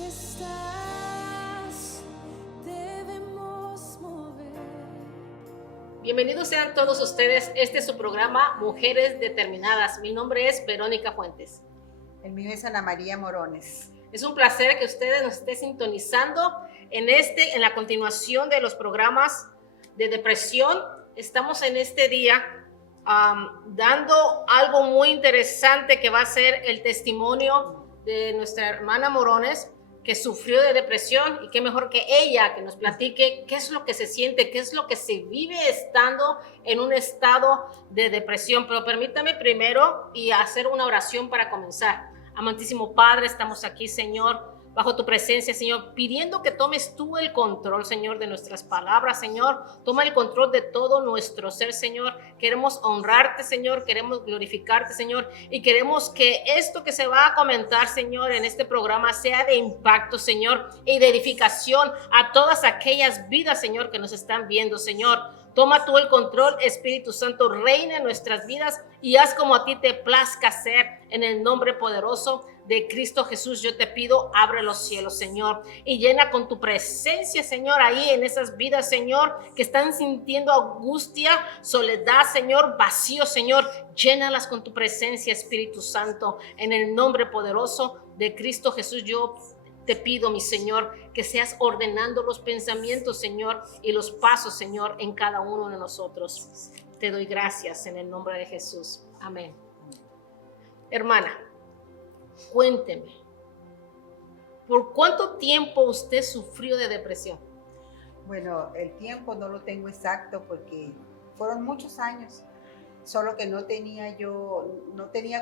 aquí estás, debemos mover. Bienvenidos sean todos ustedes. Este es su programa Mujeres Determinadas. Mi nombre es Verónica Fuentes. El mío es Ana María Morones. Es un placer que ustedes nos estén sintonizando en la continuación de los programas de depresión. Estamos en este día dando algo muy interesante que va a ser el testimonio de nuestra hermana Morones, que sufrió de depresión, y qué mejor que ella que nos platique qué es lo que se siente, qué es lo que se vive estando en un estado de depresión. Pero permítame primero y hacer una oración para comenzar. Amantísimo Padre, estamos aquí, Señor, bajo tu presencia, Señor, pidiendo que tomes tú el control, Señor, de nuestras palabras, Señor. Toma el control de todo nuestro ser, Señor. Queremos honrarte, Señor, queremos glorificarte, Señor, y queremos que esto que se va a comentar, Señor, en este programa sea de impacto, Señor, y de edificación a todas aquellas vidas, Señor, que nos están viendo, Señor. Toma tú el control, Espíritu Santo, reina en nuestras vidas y haz como a ti te plazca hacer. En el nombre poderoso de Cristo Jesús, yo te pido, abre los cielos, Señor, y llena con tu presencia, Señor, ahí en esas vidas, Señor, que están sintiendo angustia, soledad, Señor, vacío, Señor. Llénalas con tu presencia, Espíritu Santo. En el nombre poderoso de Cristo Jesús, yo te pido, mi Señor, que seas ordenando los pensamientos, Señor, y los pasos, Señor, en cada uno de nosotros. Te doy gracias en el nombre de Jesús. Amén. Hermana, cuénteme, ¿por cuánto tiempo usted sufrió de depresión? Bueno, el tiempo no lo tengo exacto porque fueron muchos años, solo que no tenía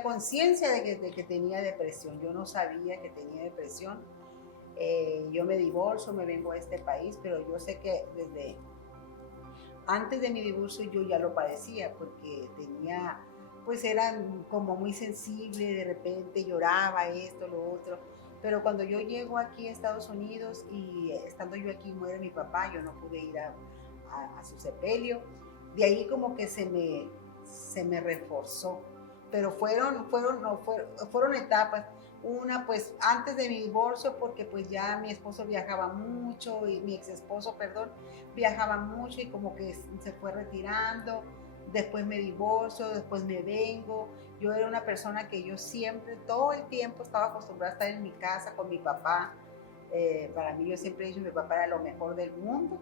conciencia de que tenía depresión. Yo no sabía que tenía depresión. Yo me divorcio, me vengo a este país, pero yo sé que desde antes de mi divorcio yo ya lo padecía porque era como muy sensible, de repente lloraba esto, lo otro. Pero cuando yo llego aquí a Estados Unidos y estando yo aquí muere mi papá, yo no pude ir a su sepelio. De ahí como que se me reforzó. Pero fueron etapas. Una, pues antes de mi divorcio, porque pues ya mi esposo viajaba mucho, y mi ex esposo, perdón, viajaba mucho y como que se fue retirando. Después me divorcio, después me vengo. Yo era una persona que yo siempre, todo el tiempo estaba acostumbrada a estar en mi casa con mi papá. Para mí, yo siempre he dicho, mi papá era lo mejor del mundo.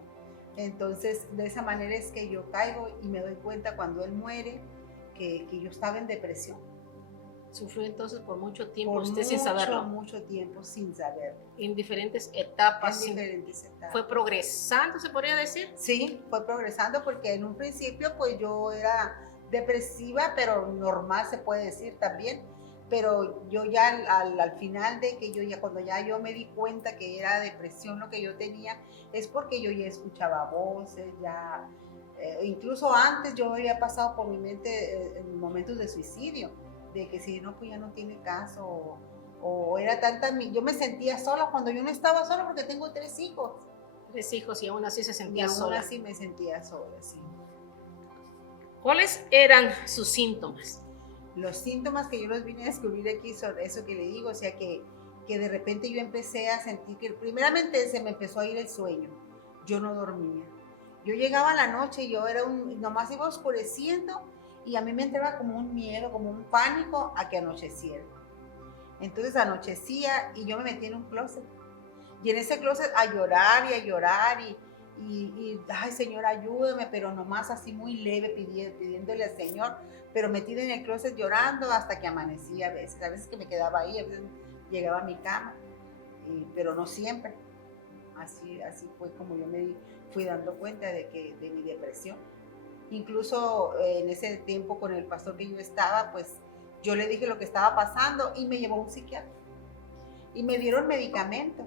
Entonces, de esa manera es que yo caigo y me doy cuenta cuando él muere que yo estaba en depresión. Sufrió entonces por mucho tiempo sin saberlo. Mucho tiempo sin saberlo. En diferentes etapas. ¿Fue progresando, se podría decir? Sí, fue progresando porque en un principio pues yo era depresiva, pero normal se puede decir también. Pero yo ya al final de que cuando ya yo me di cuenta que era depresión lo que yo tenía, es porque yo ya escuchaba voces, incluso antes yo había pasado por mi mente en momentos de suicidio, de que si no, pues ya no tiene caso, o era yo me sentía sola cuando yo no estaba sola porque tengo 3 hijos. 3 hijos y aún así se sentía sola. Y aún así me sentía sola, sí. ¿Cuáles eran sus síntomas? Los síntomas que yo los vine a descubrir aquí son eso que le digo, o sea que de repente yo empecé a sentir que primeramente se me empezó a ir el sueño, yo no dormía. Yo llegaba a la noche y nomás iba oscureciendo y a mí me entraba como un miedo, como un pánico a que anocheciera. Entonces anochecía y yo me metí en un closet. Y en ese closet a llorar y ay, Señor, ayúdame, pero nomás así muy leve pidiéndole al Señor, pero metida en el closet llorando hasta que amanecía a veces que me quedaba ahí, a veces llegaba a mi cama, pero no siempre. Así fue como yo me fui dando cuenta de mi depresión. Incluso en ese tiempo con el pastor que yo estaba, pues yo le dije lo que estaba pasando y me llevó a un psiquiatra y me dieron medicamento.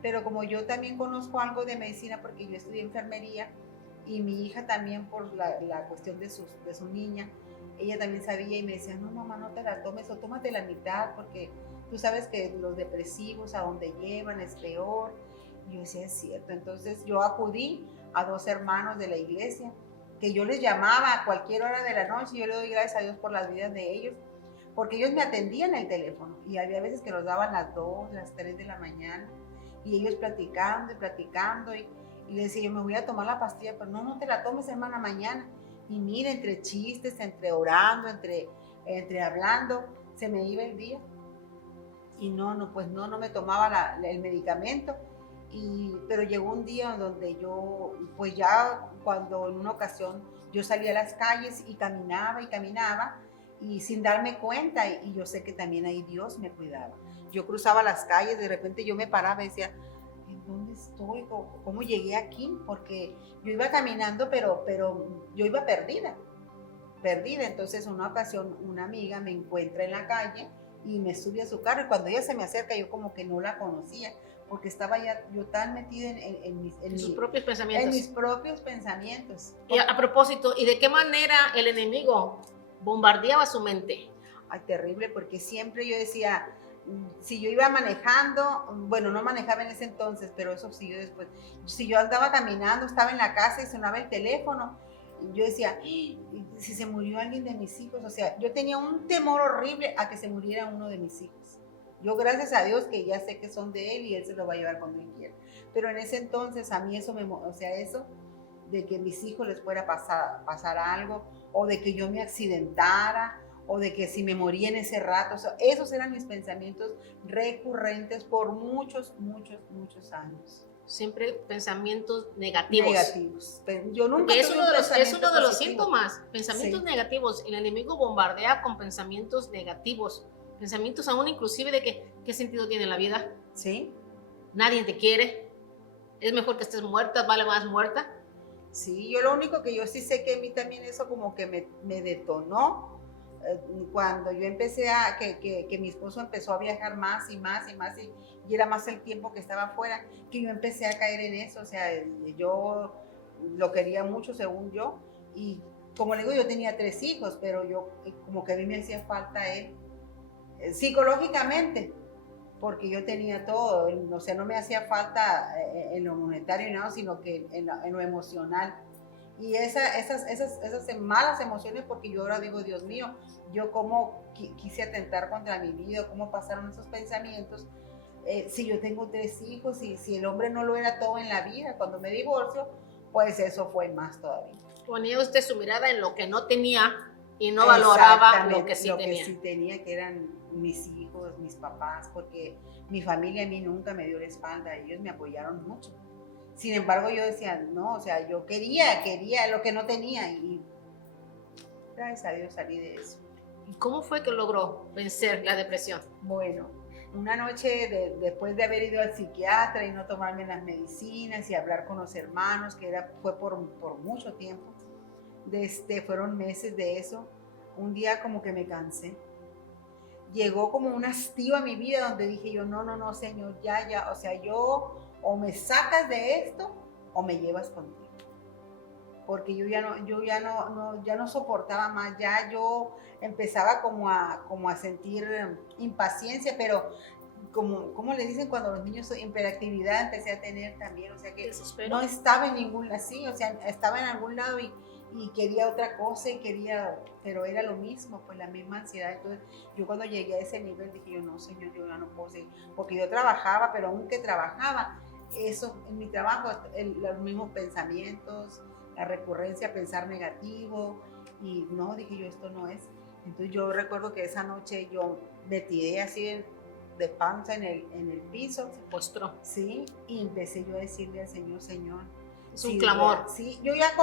Pero como yo también conozco algo de medicina porque yo estudié enfermería y mi hija también por la cuestión de su niña, ella también sabía y me decía, no mamá, no te la tomes o tómate la mitad porque tú sabes que los depresivos a donde llevan es peor. Y yo decía, es cierto. Entonces yo acudí a 2 hermanos de la iglesia que yo les llamaba a cualquier hora de la noche y yo le doy gracias a Dios por las vidas de ellos porque ellos me atendían el teléfono y había veces que nos daban las 2, las 3 de la mañana y ellos platicando y platicando, y le decía, yo me voy a tomar la pastilla, pero no, no te la tomes, hermana, mañana. Y mira, entre chistes, entre orando, entre hablando, se me iba el día. Y no me tomaba el medicamento. Pero llegó un día donde yo, pues ya cuando en una ocasión yo salía a las calles y caminaba, y sin darme cuenta, y yo sé que también ahí Dios me cuidaba. Yo cruzaba las calles, de repente yo me paraba y decía, ¿en dónde estoy? ¿Cómo llegué aquí? Porque yo iba caminando, pero yo iba perdida. Entonces, en una ocasión, una amiga me encuentra en la calle y me sube a su carro, y cuando ella se me acerca, yo como que no la conocía, porque estaba ya yo tan metida en sus propios pensamientos. En mis propios pensamientos. Y a propósito, ¿y de qué manera el enemigo bombardeaba su mente? Ay, terrible, porque siempre yo decía, si yo iba manejando, bueno, no manejaba en ese entonces, pero eso siguió después. Si yo andaba caminando, estaba en la casa y sonaba el teléfono, yo decía, si se murió alguien de mis hijos, o sea, yo tenía un temor horrible a que se muriera uno de mis hijos. Yo, gracias a Dios, que ya sé que son de él y él se lo va a llevar cuando él quiera. Pero en ese entonces a mí eso eso de que a mis hijos les fuera pasar algo, o de que yo me accidentara, o de que si me moría en ese rato, o sea, esos eran mis pensamientos recurrentes por muchos años. Siempre pensamientos negativos. Yo nunca Porque es uno de los positivo. síntomas, pensamientos negativos. El enemigo bombardea con pensamientos negativos, pensamientos aún inclusive de que qué sentido tiene la vida. Sí. Nadie te quiere. Es mejor que estés muerta, vale más muerta. Sí, yo lo único que yo sí sé que a mí también eso como que me detonó cuando yo empecé que mi esposo empezó a viajar más y era más el tiempo que estaba afuera, que yo empecé a caer en eso. O sea, yo lo quería mucho según yo, y como le digo, yo tenía 3 hijos, pero yo como que a mí me hacía falta él, psicológicamente, porque yo tenía todo, o sea, no me hacía falta en lo monetario y nada, sino que en lo emocional. Y esas malas emociones, porque yo ahora digo, Dios mío, yo cómo quise atentar contra mi vida, cómo pasaron esos pensamientos, si yo tengo 3 hijos, y si el hombre no lo era todo en la vida, cuando me divorcio, pues eso fue más todavía. Ponía usted su mirada en lo que no tenía y no valoraba lo que sí tenía. Lo que sí tenía, que eran mis hijos, mis papás, porque mi familia a mí nunca me dio la espalda, ellos me apoyaron mucho. Sin embargo, yo decía, no, o sea, yo quería lo que no tenía, y gracias a Dios salí de eso. ¿Y cómo fue que logró vencer la depresión? Bueno, una noche después de haber ido al psiquiatra y no tomarme las medicinas y hablar con los hermanos, fue por mucho tiempo, fueron meses de eso, un día como que me cansé. Llegó como un hastío a mi vida donde dije yo, no, Señor, ya, o sea, o me sacas de esto o me llevas contigo. Porque yo ya no soportaba más, ya yo empezaba como a sentir impaciencia, pero como le dicen cuando los niños, hiperactividad empecé a tener también, o sea que Desespero. no estaba en ningún lado, sí, o sea, estaba en algún lado y quería otra cosa pero era lo mismo, pues la misma ansiedad. Entonces yo cuando llegué a ese nivel dije yo, no, Señor, yo ya no puedo seguir, porque yo trabajaba, pero aunque trabajaba, eso en mi trabajo, los mismos pensamientos, la recurrencia a pensar negativo, y no, dije yo, esto no es. Entonces yo recuerdo que esa noche yo me tiré así de panza en el piso. Se postró. Sí, y empecé yo a decirle al Señor, Señor. Es un clamor. Sí, yo ya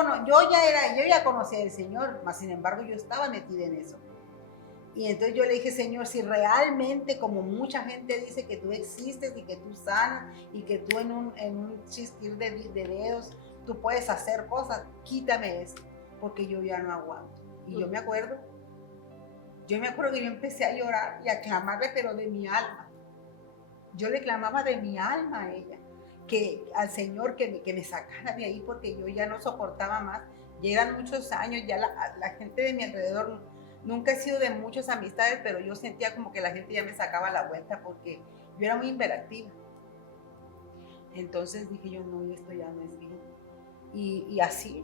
conocía al Señor, mas sin embargo yo estaba metida en eso. Y entonces yo le dije, Señor, si realmente, como mucha gente dice, que tú existes y que tú sanas y que tú en un chistir de dedos tú puedes hacer cosas, quítame esto, porque yo ya no aguanto. Y yo me acuerdo que yo empecé a llorar y a clamarle, pero de mi alma. Yo le clamaba de mi alma a ella, al Señor que me sacara de ahí, porque yo ya no soportaba más. Ya eran muchos años, ya la gente de mi alrededor, nunca he sido de muchas amistades, pero yo sentía como que la gente ya me sacaba la vuelta, porque yo era muy hiperactiva. Entonces dije yo, no, esto ya no es bien. Y así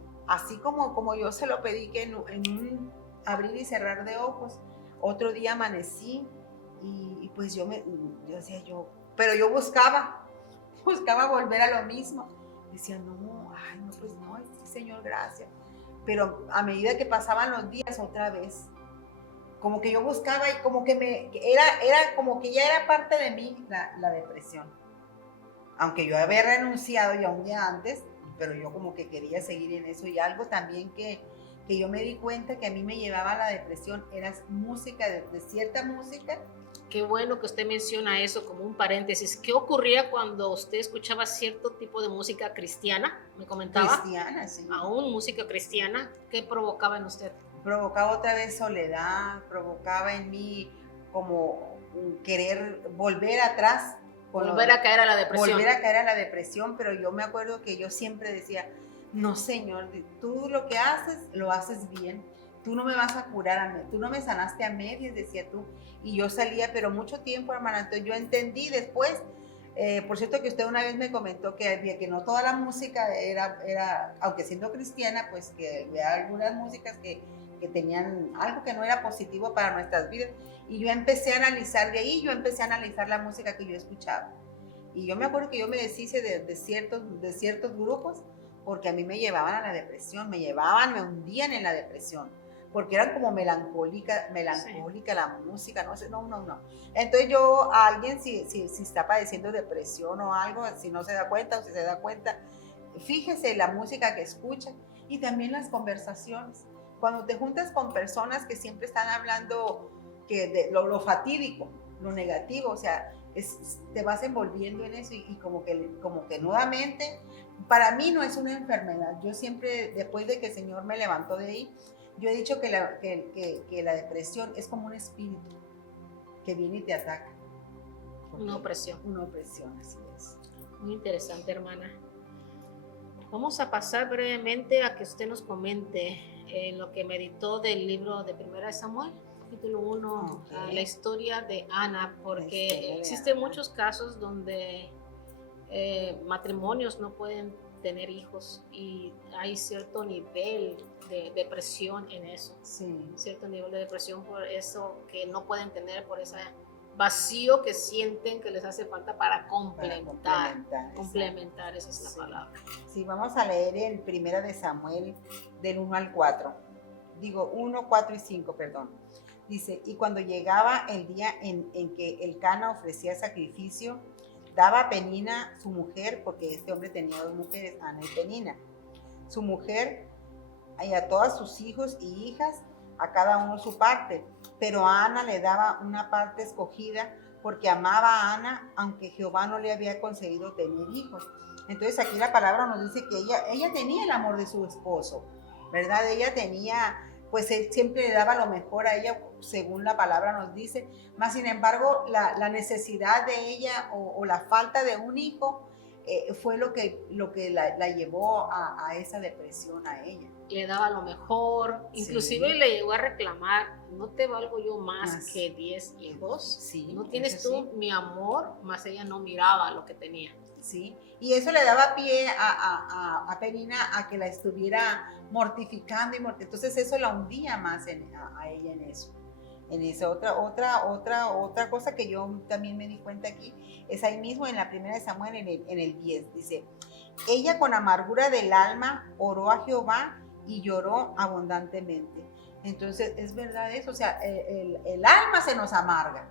como yo se lo pedí, que en un abrir y cerrar de ojos, otro día amanecí, y pues yo decía pero yo buscaba, buscaba volver a lo mismo. Decía, no, ay, no, pues no, sí, Señor, gracias. Pero a medida que pasaban los días, otra vez, como que yo buscaba y como que era como que ya era parte de mí la depresión. Aunque yo había renunciado ya un día antes, pero yo como que quería seguir en eso. Y algo también que yo me di cuenta que a mí me llevaba a la depresión era música, de cierta música. Qué bueno que usted menciona eso como un paréntesis. ¿Qué ocurría cuando usted escuchaba cierto tipo de música cristiana? Me comentaba. Cristiana, sí. Aún música cristiana. ¿Qué provocaba en usted? Provocaba otra vez soledad, provocaba en mí como querer volver atrás. Volver a caer a la depresión. Volver a caer a la depresión, pero yo me acuerdo que yo siempre decía, no, Señor, tú lo que haces, lo haces bien. Tú no me vas a curar a mí, tú no me sanaste a medias, decía tú. Y yo salía, pero mucho tiempo, hermana. Entonces yo entendí después, por cierto que usted una vez me comentó que no toda la música era, aunque siendo cristiana, pues que había algunas músicas que tenían algo que no era positivo para nuestras vidas. Y yo empecé a analizar de ahí, yo empecé a analizar la música que yo escuchaba. Y yo me acuerdo que yo me deshice de ciertos grupos porque a mí me llevaban a la depresión, me hundían en la depresión, porque eran como melancólica sí. La música, no sé, no. Entonces yo, a alguien si está padeciendo depresión o algo, si no se da cuenta o si se da cuenta, fíjese la música que escucha y también las conversaciones. Cuando te juntas con personas que siempre están hablando que de lo fatídico, lo negativo, o sea, te vas envolviendo en eso y como que nuevamente, para mí no es una enfermedad. Yo siempre, después de que el Señor me levantó de ahí, yo he dicho que la depresión es como un espíritu que viene y te ataca. Una opresión. Una opresión, así es. Muy interesante, hermana. Vamos a pasar brevemente a que usted nos comente en lo que meditó del libro de 1 Samuel, capítulo 1, la historia de Ana, porque existen muchos casos donde matrimonios no pueden tener hijos y hay cierto nivel de depresión en eso, sí. Cierto nivel de depresión por eso que no pueden tener, por ese vacío que sienten que les hace falta para complementar, esa es la palabra. Sí, vamos a leer el 1 Samuel del 1 al 4, digo 1, 4 y 5, perdón. Dice, y cuando llegaba el día en que Elcana ofrecía sacrificio, daba a Penina su mujer, porque este hombre tenía 2 mujeres, Ana y Penina, su mujer, y a todos sus hijos y hijas, a cada uno su parte, pero a Ana le daba una parte escogida porque amaba a Ana, aunque Jehová no le había concedido tener hijos. Entonces aquí la palabra nos dice que ella tenía el amor de su esposo, ¿verdad? Ella tenía, pues él siempre le daba lo mejor a ella, según la palabra nos dice, más sin embargo la necesidad de ella o la falta de un hijo fue lo que la llevó a esa depresión a ella. Le daba lo mejor, inclusive sí. Le llegó a reclamar, no te valgo yo más que 10 hijos, sí, no tienes tú sí. Mi amor, más ella no miraba lo que tenía. Sí, y eso le daba pie a Penina a que la estuviera mortificando entonces eso la hundía más a ella en eso. En esa otra cosa que yo también me di cuenta aquí, es ahí mismo en la 1 Samuel en el 10, dice, ella con amargura del alma oró a Jehová y lloró abundantemente. Entonces es verdad eso, o sea, el alma se nos amarga,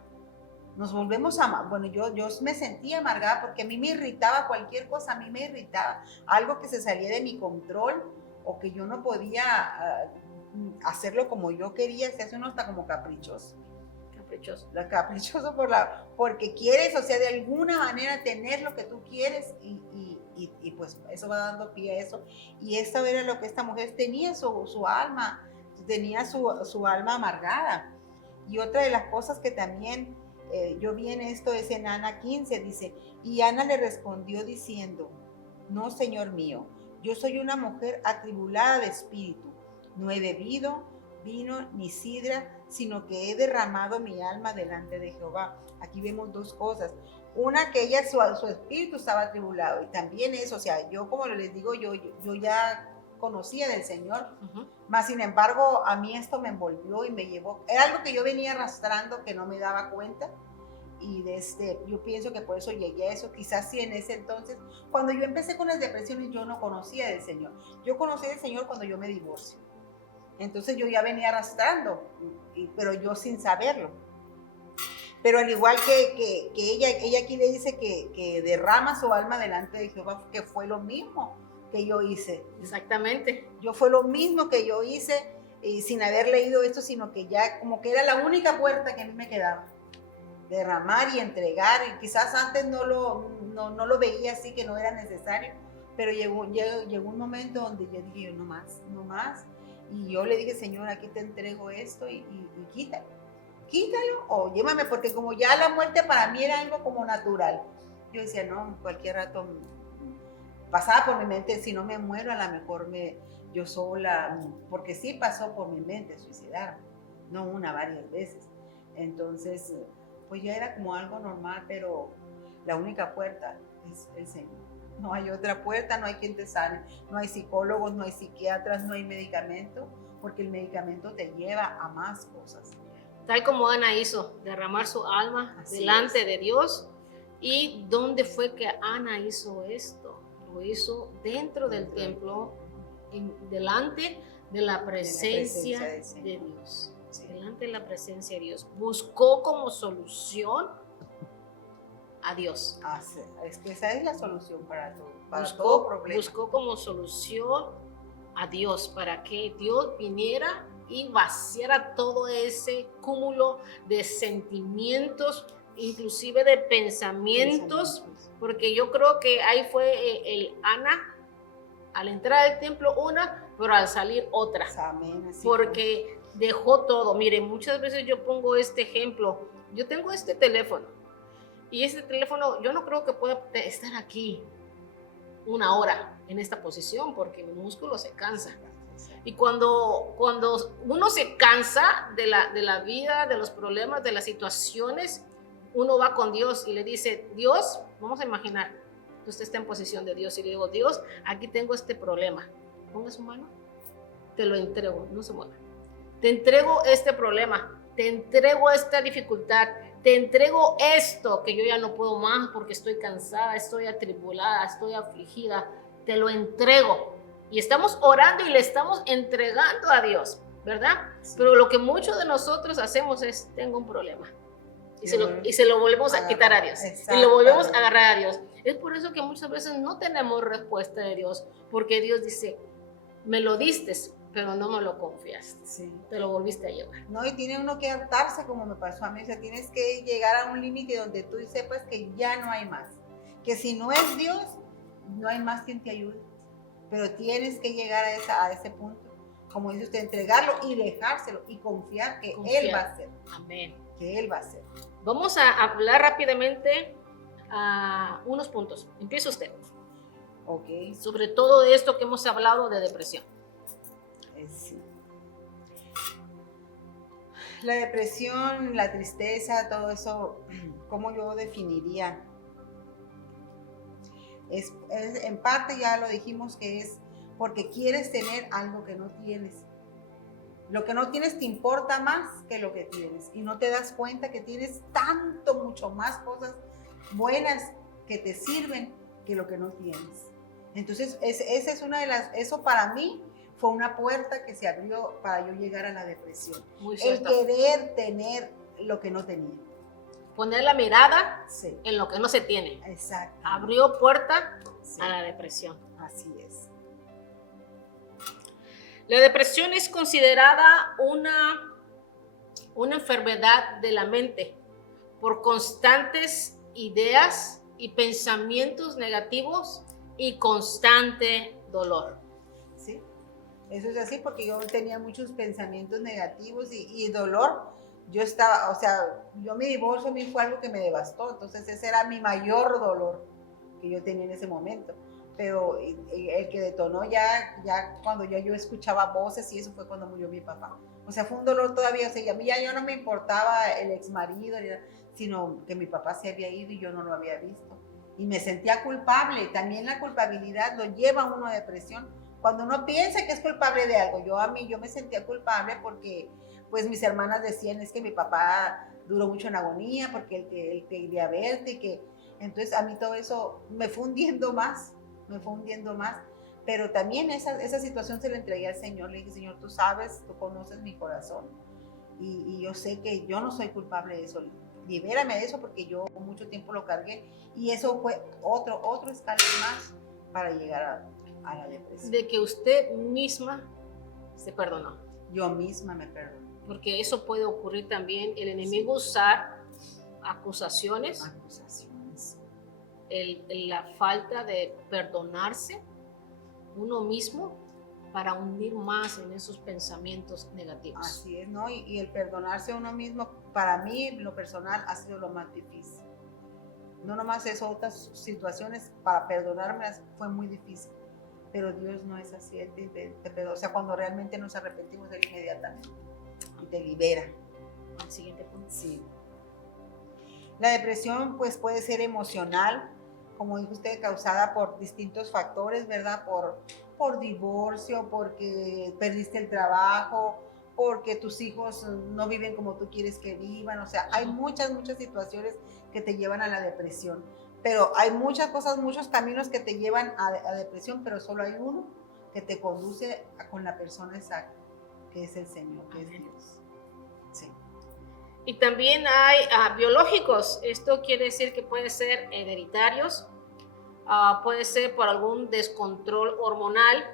nos volvemos bueno, yo me sentía amargada porque a mí me irritaba cualquier cosa, a mí me irritaba algo que se salía de mi control o que yo no podía hacerlo como yo quería, se hace uno hasta como caprichoso. Caprichoso porque quieres, o sea, de alguna manera tener lo que tú quieres y pues eso va dando pie a eso. Y esto era lo que esta mujer tenía, su alma, tenía su alma amargada. Y otra de las cosas que también yo vi en esto es en Ana 15, dice, y Ana le respondió diciendo, no, Señor mío, yo soy una mujer atribulada de espíritu, no he bebido vino ni sidra, sino que he derramado mi alma delante de Jehová. Aquí vemos 2 cosas. Una, que ella, su espíritu estaba atribulado, y también eso, o sea, yo como les digo, yo ya conocía del Señor, más sin embargo, a mí esto me envolvió y me llevó, era algo que yo venía arrastrando que no me daba cuenta, yo pienso que por eso llegué a eso. Quizás sí en ese entonces, cuando yo empecé con las depresiones, yo no conocía del Señor. Yo conocí del Señor cuando yo me divorcio. Entonces yo ya venía arrastrando, pero yo sin saberlo. Pero al igual que ella aquí le dice que derrama su alma delante de Jehová, que fue lo mismo que yo hice. Exactamente. Yo fue lo mismo que yo hice, sin haber leído esto, sino que ya como que era la única puerta que a mí me quedaba. Derramar y entregar, y quizás antes no lo veía así, que no era necesario, pero llegó un momento donde yo dije, no más, y yo le dije, Señor, aquí te entrego esto y quítalo o llévame, porque como ya la muerte para mí era algo como natural, yo decía, no, cualquier rato pasaba por mi mente, si no me muero, a lo mejor yo sola, porque sí pasó por mi mente suicidarme, no una, varias veces. Entonces, pues ya era como algo normal, pero la única puerta es el Señor. No hay otra puerta, no hay quien te sane, no hay psicólogos, no hay psiquiatras, no hay medicamento, porque el medicamento te lleva a más cosas. Tal como Ana hizo, derramar su alma Así delante de Dios. ¿Y dónde fue que Ana hizo esto? Lo hizo dentro del templo, delante de la presencia de Dios. Sí. Delante de la presencia de Dios. Buscó como solución a Dios. Es que esa es la solución para todo problema. Buscó como solución a Dios para que Dios viniera y vaciara todo ese cúmulo de sentimientos, inclusive de pensamientos, porque yo creo que ahí fue el Ana, al entrar al templo una, pero al salir otra. Amén, así porque dejó todo. Miren, muchas veces yo pongo este ejemplo. Yo tengo este teléfono y este teléfono yo no creo que pueda estar aquí una hora en esta posición porque mi músculo se cansa. Y cuando uno se cansa de la vida, de los problemas, de las situaciones, uno va con Dios y le dice, Dios, vamos a imaginar que usted está en posición de Dios y le digo, Dios, aquí tengo este problema. Ponga su mano, te lo entrego, no se mueva. Te entrego este problema, te entrego esta dificultad, te entrego esto que yo ya no puedo más porque estoy cansada, estoy atribulada, estoy afligida, te lo entrego. Y estamos orando y le estamos entregando a Dios, ¿verdad? Sí. Pero lo que muchos de nosotros hacemos es, tengo un problema. Y se lo volvemos a quitar a Dios. Y lo volvemos a agarrar a Dios. Es por eso que muchas veces no tenemos respuesta de Dios, porque Dios dice, me lo diste, pero no me lo confiaste. Sí. Te lo volviste a llevar. No, y tiene uno que adaptarse, como me pasó a mí. O sea, tienes que llegar a un límite donde tú sepas que ya no hay más. Que si no es Dios, no hay más quien te ayude. Pero tienes que llegar a ese punto, como dice usted, entregarlo y dejárselo y confiar que Él va a hacer. Amén. Que Él va a hacer. Vamos a hablar rápidamente a unos puntos. Empieza usted. Ok. Sobre todo de esto que hemos hablado de depresión. Sí. La depresión, la tristeza, todo eso, ¿cómo yo definiría? En parte ya lo dijimos que es porque quieres tener algo que no tienes. Lo que no tienes te importa más que lo que tienes y no te das cuenta que tienes mucho más cosas buenas que te sirven que lo que no tienes. Entonces, esa es una de eso para mí fue una puerta que se abrió para yo llegar a la depresión. Muy cierto. El querer tener lo que no tenía. Poner la mirada sí. en lo que no se tiene. Exacto. Abrió puerta sí. a la depresión. Así es. La depresión es considerada una enfermedad de la mente por constantes ideas y pensamientos negativos y constante dolor. Sí, eso es así porque yo tenía muchos pensamientos negativos y dolor. Yo estaba, o sea, mi divorcio a mí fue algo que me devastó, entonces ese era mi mayor dolor que yo tenía en ese momento. Pero el que detonó ya cuando yo escuchaba voces y eso fue cuando murió mi papá. O sea, fue un dolor todavía, o sea, a mí ya no me importaba el ex marido, sino que mi papá se había ido y yo no lo había visto. Y me sentía culpable, también la culpabilidad lo lleva a uno a depresión. Cuando uno piensa que es culpable de algo, yo me sentía culpable porque pues mis hermanas decían, es que mi papá duró mucho en agonía porque él quería verte, entonces a mí todo eso me fue hundiendo más, pero también esa situación se la entregué al Señor, le dije, Señor, tú sabes, tú conoces mi corazón y yo sé que yo no soy culpable de eso, libérame de eso porque yo mucho tiempo lo cargué y eso fue otro escalón más para llegar a la depresión. De que usted misma se perdonó. Yo misma me perdono. Porque eso puede ocurrir también, el enemigo usar acusaciones, la falta de perdonarse uno mismo para hundir más en esos pensamientos negativos. Así es, ¿no? Y el perdonarse a uno mismo, para mí, en lo personal, ha sido lo más difícil. No nomás eso, otras situaciones para perdonarme fue muy difícil. Pero Dios no es así, Él te perdona. O sea, cuando realmente nos arrepentimos, Él inmediatamente y te libera. El siguiente punto. Sí. La depresión, pues, puede ser emocional, como dijo usted, causada por distintos factores, ¿verdad? Por divorcio, porque perdiste el trabajo, porque tus hijos no viven como tú quieres que vivan. O sea, hay muchas situaciones que te llevan a la depresión. Pero hay muchas cosas, muchos caminos que te llevan a depresión, pero solo hay uno que te conduce con la persona exacta, que es el Señor, que es Dios. Sí. Y también hay biológicos. Esto quiere decir que puede ser hereditarios, puede ser por algún descontrol hormonal.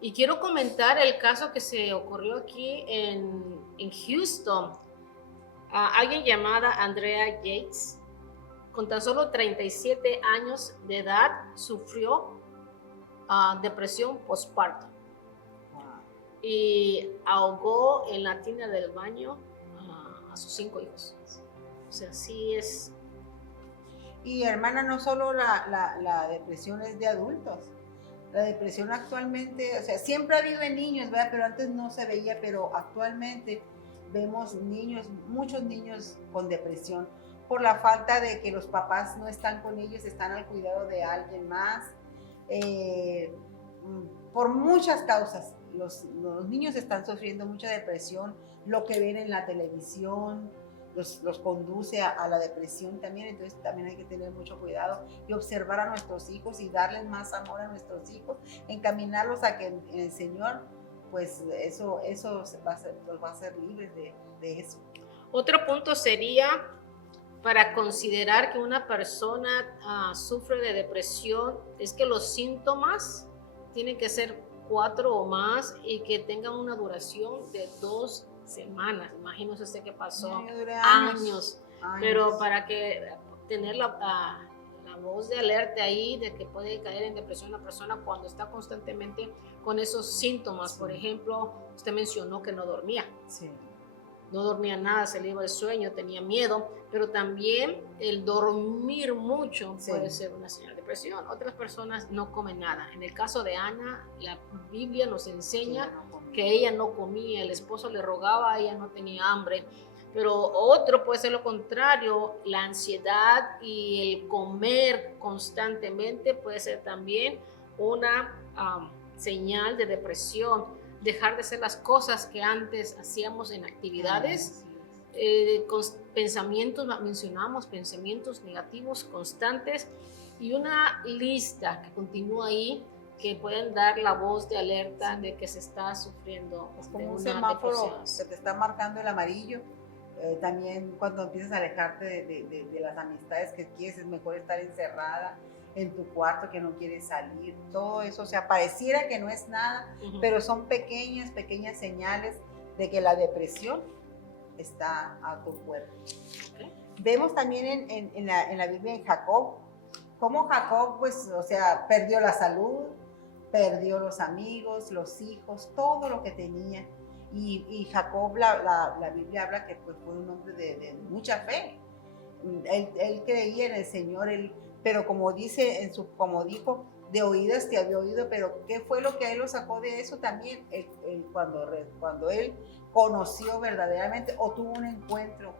Y quiero comentar el caso que se ocurrió aquí en Houston. Alguien llamada Andrea Yates, con tan solo 37 años de edad, sufrió depresión postparto. Wow. Y ahogó en la tina del baño a sus 5 hijos. O sea, sí es. Y hermana, no solo la depresión es de adultos. La depresión actualmente, o sea, siempre ha habido en niños, ¿verdad? Pero antes no se veía, pero actualmente vemos niños, muchos niños con depresión por la falta de que los papás no están con ellos, están al cuidado de alguien más, por muchas causas. Los niños están sufriendo mucha depresión, lo que ven en la televisión los conduce a la depresión también, entonces también hay que tener mucho cuidado y observar a nuestros hijos y darles más amor a nuestros hijos, encaminarlos a que en el Señor, pues eso los va a hacer libres de eso. Otro punto sería para considerar que una persona sufre de depresión, es que los síntomas tienen que ser 4 o más y que tengan una duración de 2 semanas. Imagínese usted que pasó años, pero para que tener la voz de alerta ahí de que puede caer en depresión una persona cuando está constantemente con esos síntomas. Sí. Por ejemplo, usted mencionó que no dormía. Sí. No dormía nada, se le iba el sueño, tenía miedo, pero también el dormir mucho puede ser una señal de depresión. Otras personas no comen nada. En el caso de Ana, la Biblia nos enseña que ella no comía, el esposo le rogaba, ella no tenía hambre. Pero otro puede ser lo contrario, la ansiedad y el comer constantemente puede ser también una señal de depresión. Dejar de hacer las cosas que antes hacíamos en actividades, con pensamientos, mencionamos pensamientos negativos constantes y una lista que continúa ahí que pueden dar la voz de alerta de que se está sufriendo. Es como un semáforo que te está marcando el amarillo. También cuando empiezas a alejarte de las amistades que quieres, es mejor estar encerrada en tu cuarto, que no quieres salir, todo eso, o sea, pareciera que no es nada, pero son pequeñas señales de que la depresión está a tu cuerpo. Okay. Vemos también en la Biblia en Jacob, cómo Jacob, pues, o sea, perdió la salud, perdió los amigos, los hijos, todo lo que tenía, y Jacob, la Biblia habla que pues, fue un hombre de mucha fe. Él creía en el Señor, pero como dice, como dijo, de oídas te había oído, pero ¿qué fue lo que a él lo sacó de eso también? Cuando él conoció verdaderamente o tuvo un encuentro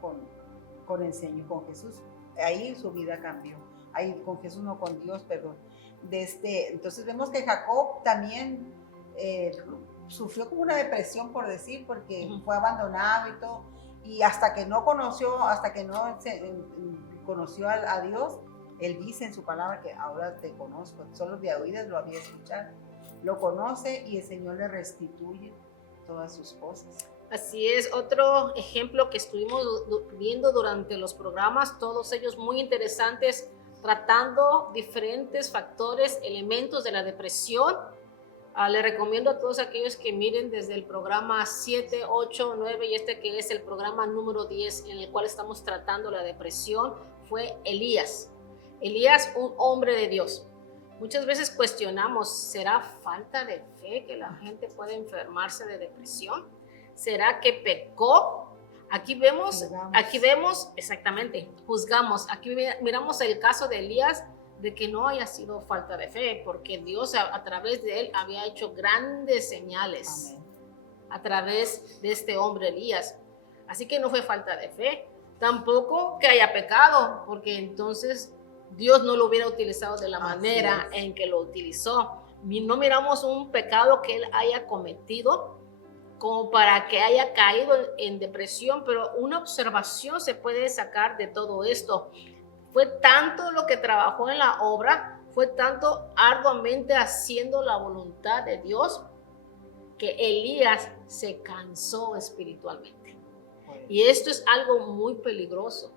con el Señor, con Jesús, ahí su vida cambió. Ahí con Jesús, no con Dios, perdón. Entonces vemos que Jacob también sufrió como una depresión, por decir, porque Ujú. fue abandonado y todo. Y hasta que no conoció, conoció a Dios, él dice en su palabra que ahora te conozco, solo de oídas lo había escuchado. Lo conoce y el Señor le restituye todas sus cosas. Así es, otro ejemplo que estuvimos viendo durante los programas, todos ellos muy interesantes, tratando diferentes factores, elementos de la depresión. Le recomiendo a todos aquellos que miren desde el programa 7, 8, 9 y este que es el programa número 10 en el cual estamos tratando la depresión, fue Elías. Elías, un hombre de Dios. Muchas veces cuestionamos, ¿será falta de fe que la gente puede enfermarse de depresión? ¿Será que pecó? Aquí vemos, exactamente, juzgamos. Aquí miramos el caso de Elías, de que no haya sido falta de fe, porque Dios a través de él había hecho grandes señales. Amén. A través de este hombre Elías. Así que no fue falta de fe. Tampoco que haya pecado, porque entonces Dios no lo hubiera utilizado de la manera en que lo utilizó. No miramos un pecado que él haya cometido como para que haya caído en depresión, pero una observación se puede sacar de todo esto. Fue tanto lo que trabajó en la obra, fue tanto arduamente haciendo la voluntad de Dios, que Elías se cansó espiritualmente. Y esto es algo muy peligroso.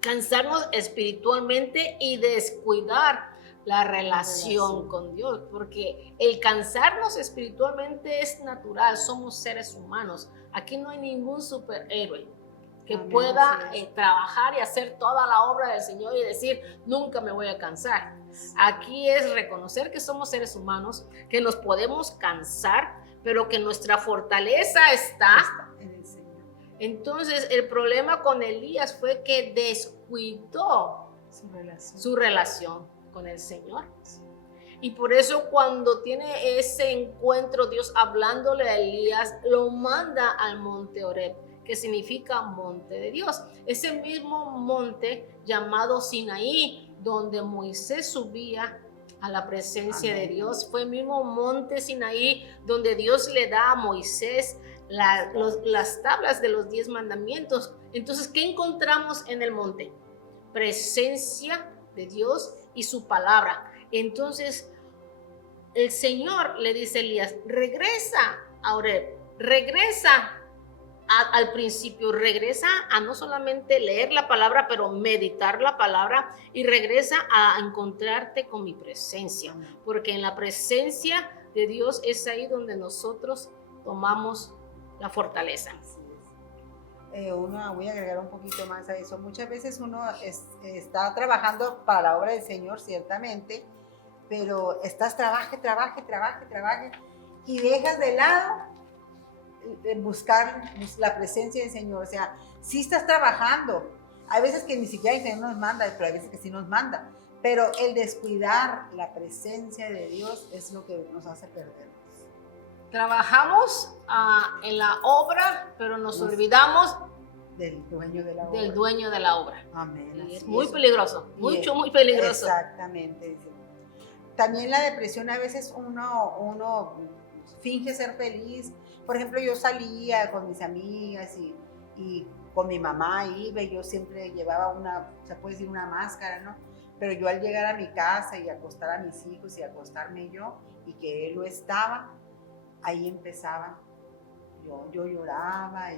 Cansarnos espiritualmente y descuidar la relación con Dios, porque el cansarnos espiritualmente es natural, somos seres humanos. Aquí no hay ningún superhéroe que pueda trabajar y hacer toda la obra del Señor y decir, nunca me voy a cansar. Aquí es reconocer que somos seres humanos, que nos podemos cansar, pero que nuestra fortaleza está en el Señor. Entonces, el problema con Elías fue que descuidó su relación con el Señor. Y por eso cuando tiene ese encuentro, Dios hablándole a Elías, lo manda al monte Horeb, que significa monte de Dios. Ese mismo monte llamado Sinaí, donde Moisés subía a la presencia de Dios, fue el mismo monte Sinaí donde Dios le da a Moisés las tablas de los 10 mandamientos. Entonces, ¿qué encontramos en el monte? Presencia de Dios y su palabra. Entonces, el Señor le dice a Elías, regresa a Horeb, regresa al principio, regresa a no solamente leer la palabra, pero meditar la palabra, y regresa a encontrarte con mi presencia, porque en la presencia de Dios es ahí donde nosotros tomamos la fortaleza. Voy a agregar un poquito más a eso. Muchas veces uno está trabajando para la obra del Señor, ciertamente, pero estás trabaje y dejas de lado buscar la presencia del Señor. O sea, sí estás trabajando. Hay veces que ni siquiera el Señor nos manda, pero hay veces que sí nos manda. Pero el descuidar la presencia de Dios es lo que nos hace perder. Trabajamos en la obra, pero nos olvidamos del dueño de la obra. Del dueño de la obra. Amén. Y es muy peligroso, muy peligroso. Exactamente. También la depresión, a veces uno finge ser feliz. Por ejemplo, yo salía con mis amigas y con mi mamá iba, y yo siempre llevaba se puede decir una máscara, ¿no? Pero yo al llegar a mi casa y acostar a mis hijos y acostarme yo, y que él lo estaba, ahí empezaba. Yo lloraba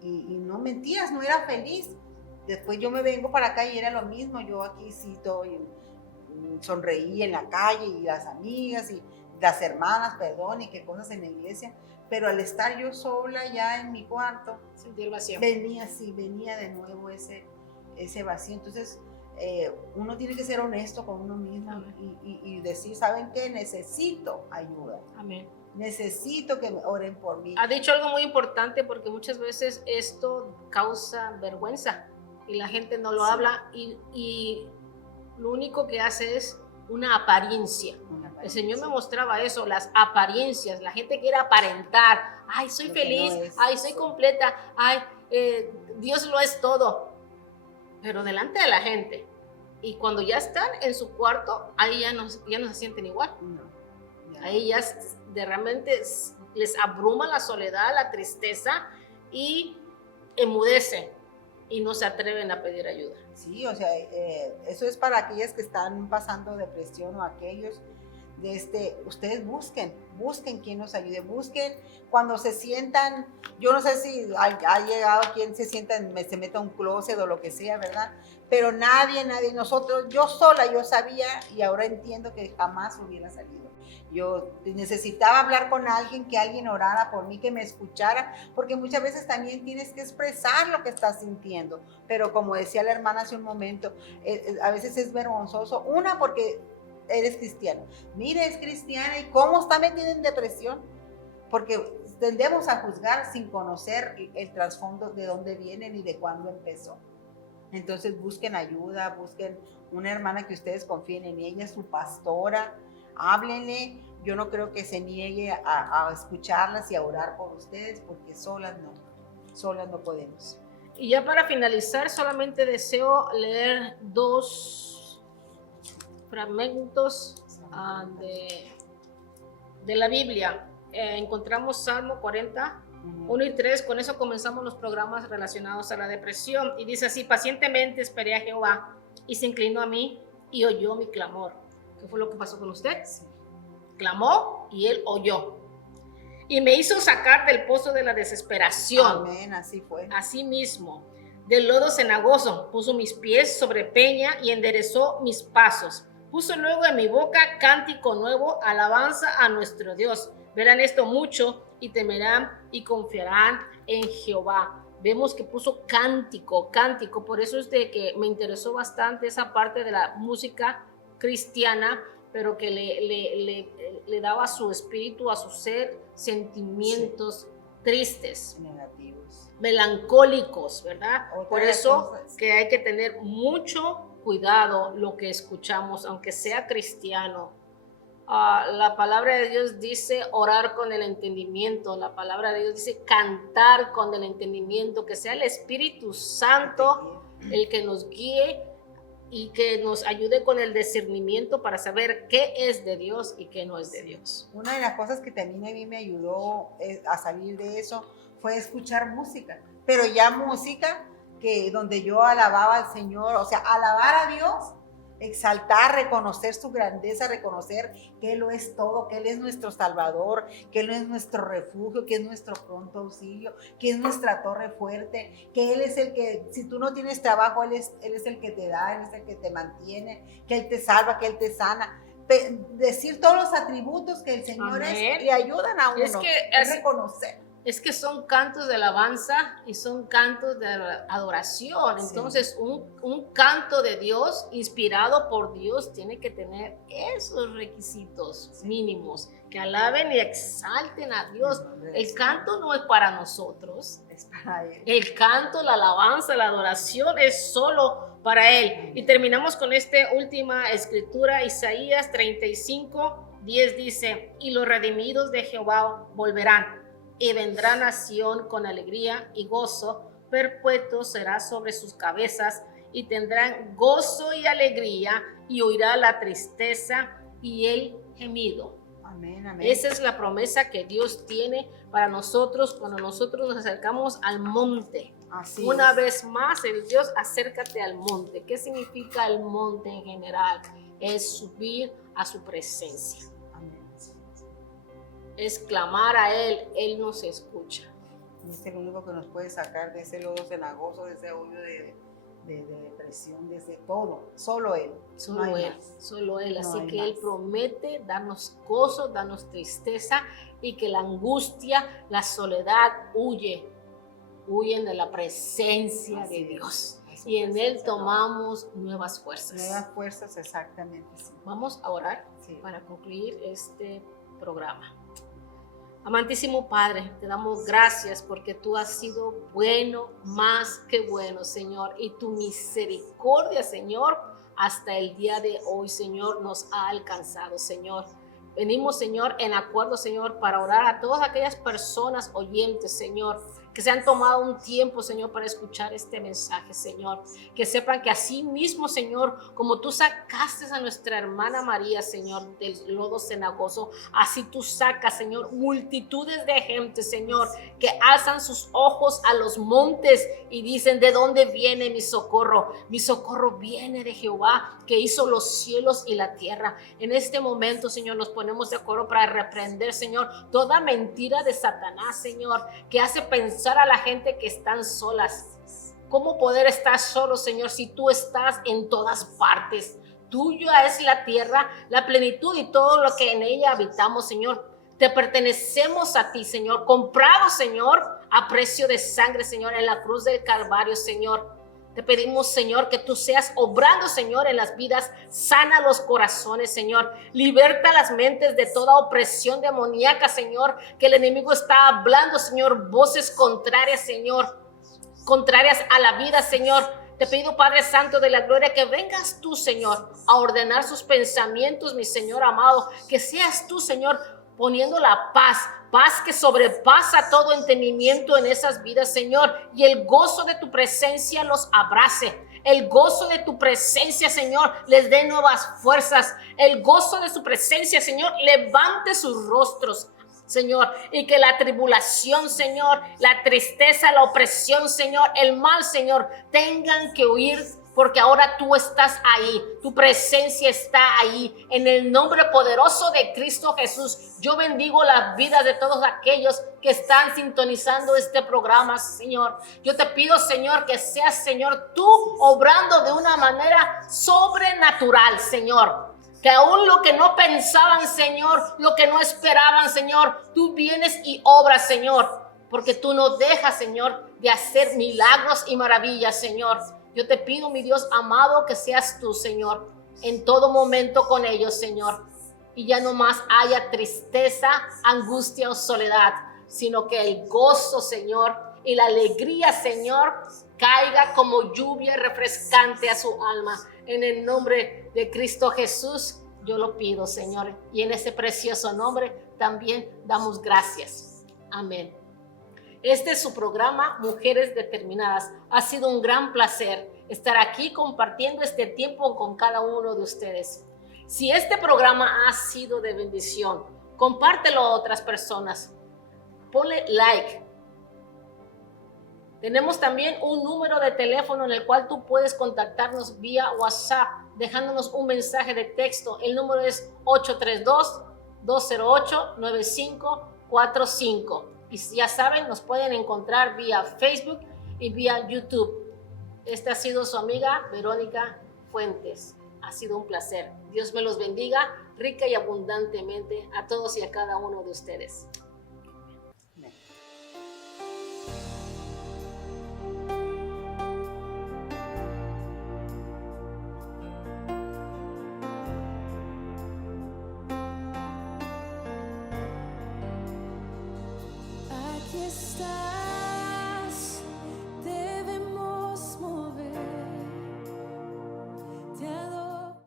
y no mentiras, no era feliz. Después yo me vengo para acá y era lo mismo. Yo aquí sí sonreí en la calle, y las amigas y las hermanas, perdón, y qué cosas en la iglesia. Pero al estar yo sola ya en mi cuarto, sentí el vacío. Venía de nuevo ese vacío. Entonces, uno tiene que ser honesto con uno mismo y decir, ¿saben qué? Necesito ayuda. Amén. Necesito que me oren por mí. Ha dicho algo muy importante, porque muchas veces esto causa vergüenza y la gente no lo habla, y lo único que hace es una apariencia. El Señor me mostraba eso, las apariencias. La gente quiere aparentar. Ay, soy feliz. Ay, soy completa. Ay, Dios lo es todo. Pero delante de la gente. Y cuando ya están en su cuarto, ahí ya no se sienten igual. Ahí ya realmente les abruma la soledad, la tristeza y enmudecen y no se atreven a pedir ayuda. Sí, o sea, eso es para aquellas que están pasando depresión o aquellos ustedes busquen quien nos ayude, busquen cuando se sientan, yo no sé si ha llegado quien se sienta, se meta a un closet o lo que sea, ¿verdad? Pero nadie, nosotros, yo sola, yo sabía y ahora entiendo que jamás hubiera salido. Yo necesitaba hablar con alguien, que alguien orara por mí, que me escuchara, porque muchas veces también tienes que expresar lo que estás sintiendo, pero como decía la hermana hace un momento, a veces es vergonzoso, porque eres cristiano. Mira, es cristiana y cómo está metida en depresión, porque tendemos a juzgar sin conocer el trasfondo de dónde viene ni de cuándo empezó. Entonces busquen ayuda, busquen una hermana que ustedes confíen en ella, su pastora, háblenle. Yo no creo que se niegue a escucharlas y a orar por ustedes, porque solas no podemos. Y ya para finalizar, solamente deseo leer 2 fragmentos de la Biblia. Encontramos Salmo 40, 1 y 3. Con eso comenzamos los programas relacionados a la depresión. Y dice así: pacientemente esperé a Jehová y se inclinó a mí y oyó mi clamor. ¿Qué fue lo que pasó con usted? Sí. Clamó y él oyó. Y me hizo sacar del pozo de la desesperación. Amén, así fue. Así mismo, del lodo cenagoso, puso mis pies sobre peña y enderezó mis pasos. Puso luego en mi boca cántico nuevo, alabanza a nuestro Dios. Verán esto mucho y temerán y confiarán en Jehová. Vemos que puso cántico, por eso es de que me interesó bastante esa parte de la música cristiana, pero que le daba a su espíritu, a su ser, sentimientos tristes, negativos, melancólicos, ¿verdad? Por eso cosas que hay que tener mucho cuidado lo que escuchamos, aunque sea cristiano. La palabra de Dios dice orar con el entendimiento, la palabra de Dios dice cantar con el entendimiento, que sea el Espíritu Santo el que nos guíe y que nos ayude con el discernimiento para saber qué es de Dios y qué no es de Dios. Una de las cosas que también a mí me ayudó a salir de eso fue escuchar música, pero ya música donde yo alababa al Señor, o sea, alabar a Dios, exaltar, reconocer su grandeza, reconocer que Él lo es todo, que Él es nuestro Salvador, que Él es nuestro refugio, que es nuestro pronto auxilio, que es nuestra torre fuerte, que Él es el que, si tú no tienes trabajo, Él es el que te da, Él es el que te mantiene, que Él te salva, que Él te sana. Decir todos los atributos que el Señor es, le ayudan a uno, es reconocer. Es que son cantos de alabanza y son cantos de adoración. Sí. Entonces, un canto de Dios, inspirado por Dios, tiene que tener esos requisitos mínimos, que alaben y exalten a Dios. El canto no es para nosotros. Es para Él. El canto, la alabanza, la adoración es solo para Él. Y terminamos con esta última escritura, Isaías 35:10 dice: y los redimidos de Jehová volverán y vendrán a Sión con alegría y gozo, perpetuo será sobre sus cabezas, y tendrán gozo y alegría, y oirá la tristeza y el gemido. Amén, amén. Esa es la promesa que Dios tiene para nosotros cuando nosotros nos acercamos al monte. Así Una es. vez más, el Dios, acércate al monte. ¿Qué significa el monte en general? Es subir a su presencia. Es clamar a Él nos escucha. Es el único que nos puede sacar de ese lodo cenagoso, de ese hoyo de depresión, de ese todo. Solo Él. Solo No hay Él, más. solo Él. No Así hay que Él más. promete darnos gozo, darnos tristeza, y que la angustia, la soledad huyen de la presencia Así de es. Dios. Eso Y en es, Él Señor. tomamos nuevas fuerzas. Nuevas fuerzas, exactamente. Sí. Vamos a orar Sí. para concluir este programa. Amantísimo Padre, te damos gracias porque tú has sido bueno, más que bueno, Señor, y tu misericordia, Señor, hasta el día de hoy, Señor, nos ha alcanzado, Señor. Venimos, Señor, en acuerdo, Señor, para orar a todas aquellas personas oyentes, Señor, que se han tomado un tiempo, Señor, para escuchar este mensaje, Señor. Que sepan que así mismo, Señor, como tú sacaste a nuestra hermana María, Señor, del lodo cenagoso, así tú sacas, Señor, multitudes de gente, Señor, que alzan sus ojos a los montes y dicen: ¿de dónde viene mi socorro? Mi socorro viene de Jehová, que hizo los cielos y la tierra. En este momento, Señor, nos ponemos de acuerdo para reprender, Señor, toda mentira de Satanás, Señor, que hace pensar a la gente que están solas. ¿Cómo poder estar solo, Señor, si tú estás en todas partes? Tuya es la tierra, la plenitud y todo lo que en ella habitamos, Señor. Te pertenecemos a ti, Señor, comprado, Señor, a precio de sangre, Señor, en la cruz del Calvario, Señor. Te pedimos, Señor, que tú seas obrando, Señor, en las vidas, sana los corazones, Señor, liberta las mentes de toda opresión demoníaca, Señor, que el enemigo está hablando, Señor, voces contrarias, Señor, contrarias a la vida, Señor. Te pido, Padre Santo de la Gloria, que vengas tú, Señor, a ordenar sus pensamientos, mi Señor amado, que seas tú, Señor, poniendo la paz que sobrepasa todo entendimiento en esas vidas, Señor, y el gozo de tu presencia los abrace. El gozo de tu presencia, Señor, les dé nuevas fuerzas. El gozo de su presencia, Señor, levante sus rostros, Señor, y que la tribulación, Señor, la tristeza, la opresión, Señor, el mal, Señor, tengan que huir, porque ahora tú estás ahí, tu presencia está ahí. En el nombre poderoso de Cristo Jesús, yo bendigo las vidas de todos aquellos que están sintonizando este programa, Señor. Yo te pido, Señor, que seas, Señor, tú obrando de una manera sobrenatural, Señor. Que aún lo que no pensaban, Señor, lo que no esperaban, Señor, tú vienes y obras, Señor, porque tú no dejas, Señor, de hacer milagros y maravillas, Señor. Yo te pido, mi Dios amado, que seas tú, Señor, en todo momento con ellos, Señor. Y ya no más haya tristeza, angustia o soledad, sino que el gozo, Señor, y la alegría, Señor, caiga como lluvia refrescante a su alma. En el nombre de Cristo Jesús, yo lo pido, Señor. Y en ese precioso nombre también damos gracias. Amén. Este es su programa, Mujeres Determinadas. Ha sido un gran placer estar aquí compartiendo este tiempo con cada uno de ustedes. Si este programa ha sido de bendición, compártelo a otras personas. Ponle like. Tenemos también un número de teléfono en el cual tú puedes contactarnos vía WhatsApp, dejándonos un mensaje de texto. El número es 832-208-9545. Y ya saben, nos pueden encontrar vía Facebook y vía YouTube. Esta ha sido su amiga Verónica Fuentes. Ha sido un placer. Dios me los bendiga rica y abundantemente a todos y a cada uno de ustedes. Aquí está.